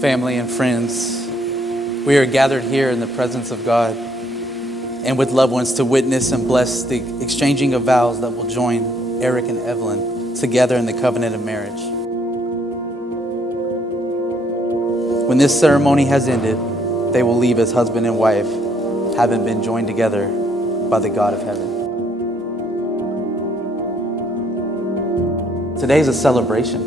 Family and friends, we are gathered here in the presence of God and with loved ones to witness and bless the exchanging of vows that will join Eric and Evelyn together in the covenant of marriage. When this ceremony has ended, they will leave as husband and wife, having been joined together by the God of heaven. Today is a celebration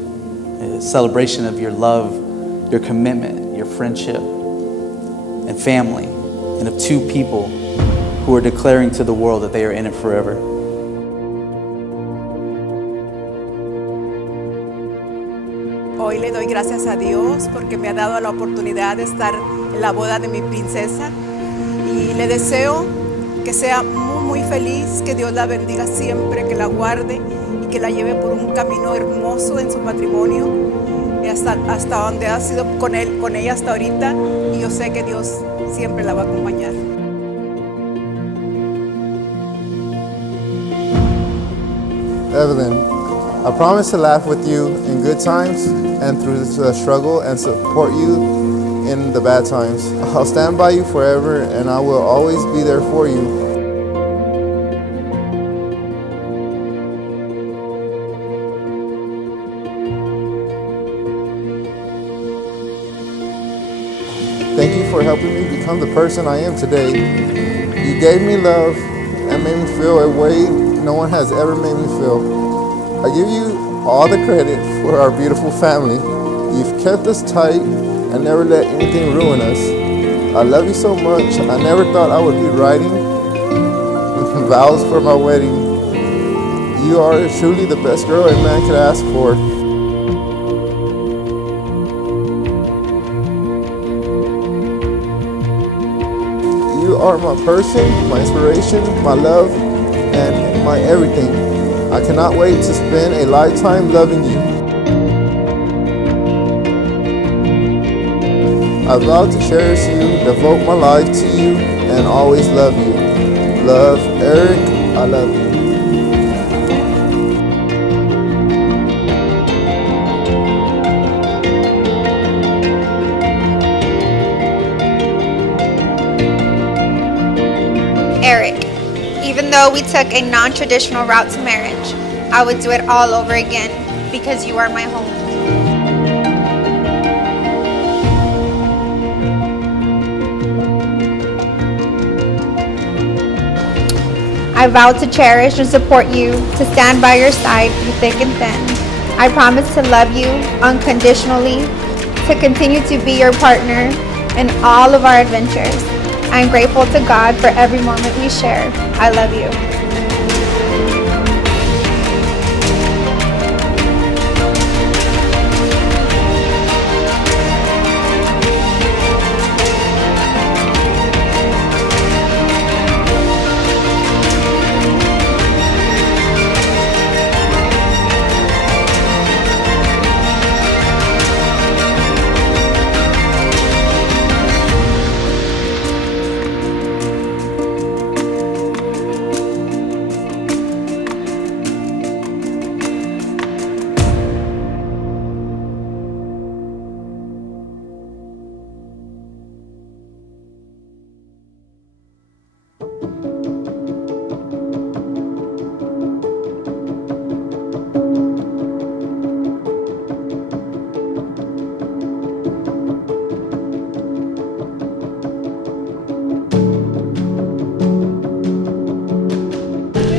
of your love, your commitment, your friendship, and family, and of two people who are declaring to the world that they are in it forever. Hoy le doy gracias a Dios porque me ha dado la oportunidad de estar en la boda de mi princesa y le deseo que sea muy feliz, que Dios la bendiga siempre, que la guarde y que la lleve por un camino hermoso en su matrimonio. Hasta donde ha sido con ella hasta ahorita, y yo sé que Dios siempre la va a acompañar. Evelyn, I promise to laugh with you in good times and through the struggle and support you in the bad times. I'll stand by you forever and I will always be there for you. Thank you for helping me become the person I am today. You gave me love and made me feel a way no one has ever made me feel. I give you all the credit for our beautiful family. You've kept us tight and never let anything ruin us. I love you so much. I never thought I would be writing vows for my wedding. You are truly the best girl a man could ask for. You are my person, my inspiration, my love, and my everything. I cannot wait to spend a lifetime loving you. I vow to cherish you, devote my life to you, and always love you. Love, Eric, I love you. Eric, even though we took a non-traditional route to marriage, I would do it all over again because you are my home. I vow to cherish and support you, to stand by your side through thick and thin. I promise to love you unconditionally, to continue to be your partner in all of our adventures. I'm grateful to God for every moment we share. I love you.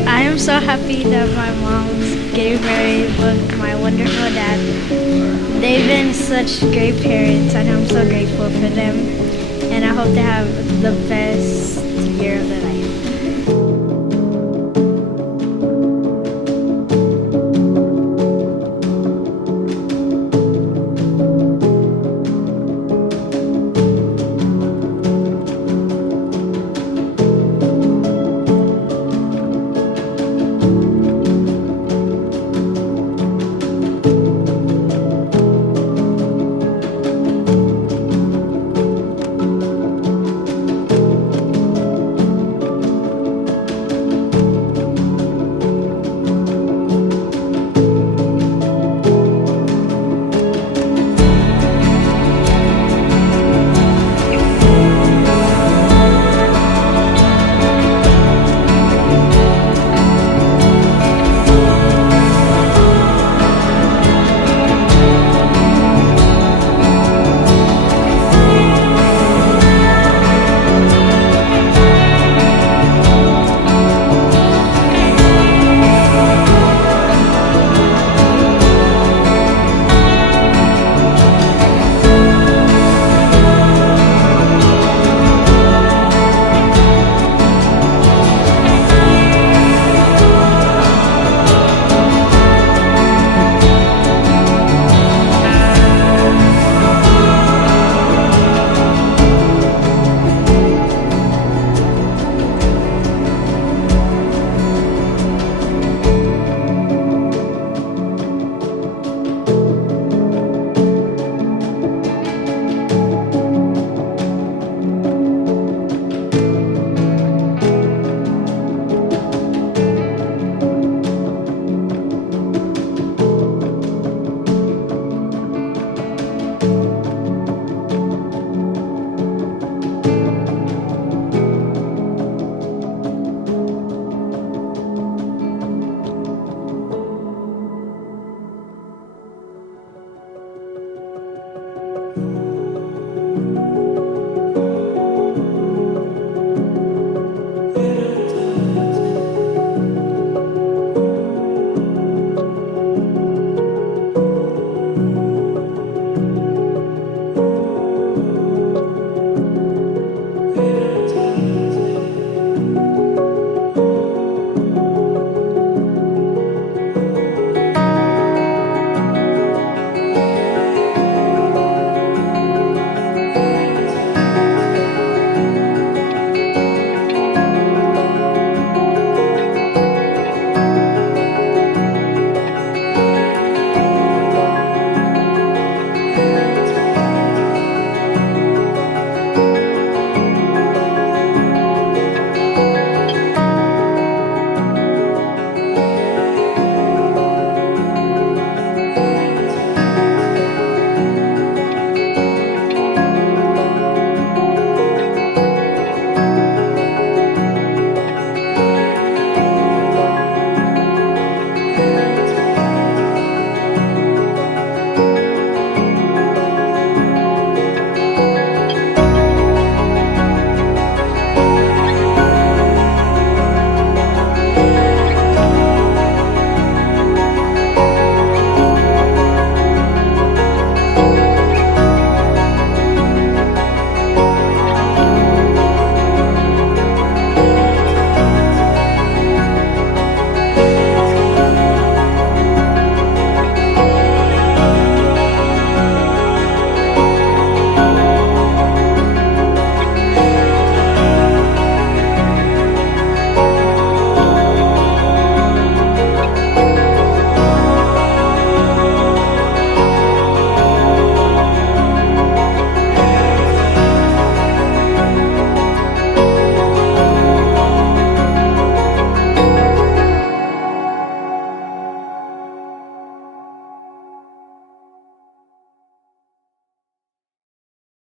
I am so happy that my mom's getting married with my wonderful dad. They've been such great parents and I'm so grateful for them. And I hope they have the best year of their life.